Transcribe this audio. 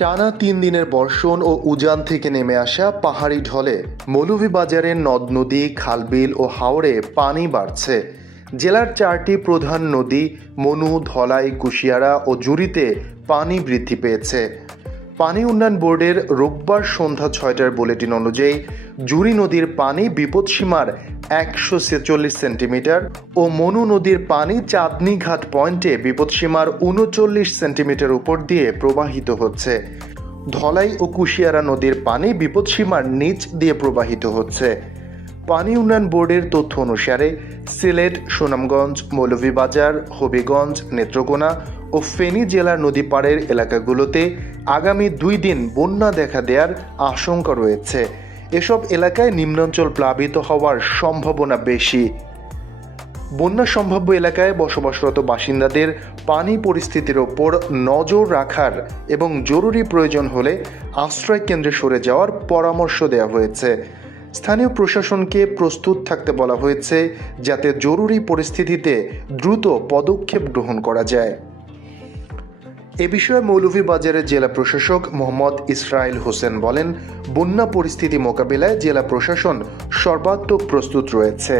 টানা 3 দিনের বর্ষণ ও উজান থেকে নেমে আসা পাহাড়ি ঢলে মৌলভীবাজারের নদ নদী খালবিল ও হাওরে পানি বাড়ছে। জেলার 4টি প্রধান নদী মনু, ধলাই, কুশিয়ারা ও জুড়িতে পানি বৃদ্ধি পেয়েছে। পানি উন্নয়ন বোর্ডের রোববার সন্ধ্যা 6টার বুলেটিন অনুযায়ী জুড়ি নদীর পানি বিপদসীমার 146 সেন্টিমিটার ও মনু নদীর পানি চাঁদনী ঘাট পয়েন্টে বিপদসীমার 39 সেন্টিমিটার উপর দিয়ে প্রবাহিত হচ্ছে। ধলাই ও কুশিয়ারা নদীর পানি বিপদসীমার নিচ দিয়ে প্রবাহিত হচ্ছে। পানি উন্নয়ন বোর্ডের তথ্য অনুসারে সিলেট, সুনামগঞ্জ, মৌলভীবাজার, হবিগঞ্জ, নেত্রকোনা ও ফেনী জেলার নদীপাড়ের এলাকাগুলোতে আগামী 2 দিন বন্যা দেখা দেওয়ার আশঙ্কা রয়েছে। এসব এলাকায় নিম্নাঞ্চল প্লাবিত হওয়ার সম্ভাবনা বেশি। বন্যা সম্ভাব্য এলাকায় বসবাসরত বাসিন্দাদের পানি পরিস্থিতির ওপর নজর রাখার এবং জরুরি প্রয়োজন হলে আশ্রয় কেন্দ্রে সরে যাওয়ার পরামর্শ দেওয়া হয়েছে। স্থানীয় প্রশাসনকে প্রস্তুত থাকতে বলা হয়েছে যাতে জরুরি পরিস্থিতিতে দ্রুত পদক্ষেপ গ্রহণ করা যায়। এ বিষয়ে মৌলভীবাজারের জেলা প্রশাসক মোহাম্মদ ইসরাইল হোসেন বলেন, বন্যা পরিস্থিতি মোকাবিলায় জেলা প্রশাসন সর্বাত্মক প্রস্তুত রয়েছে।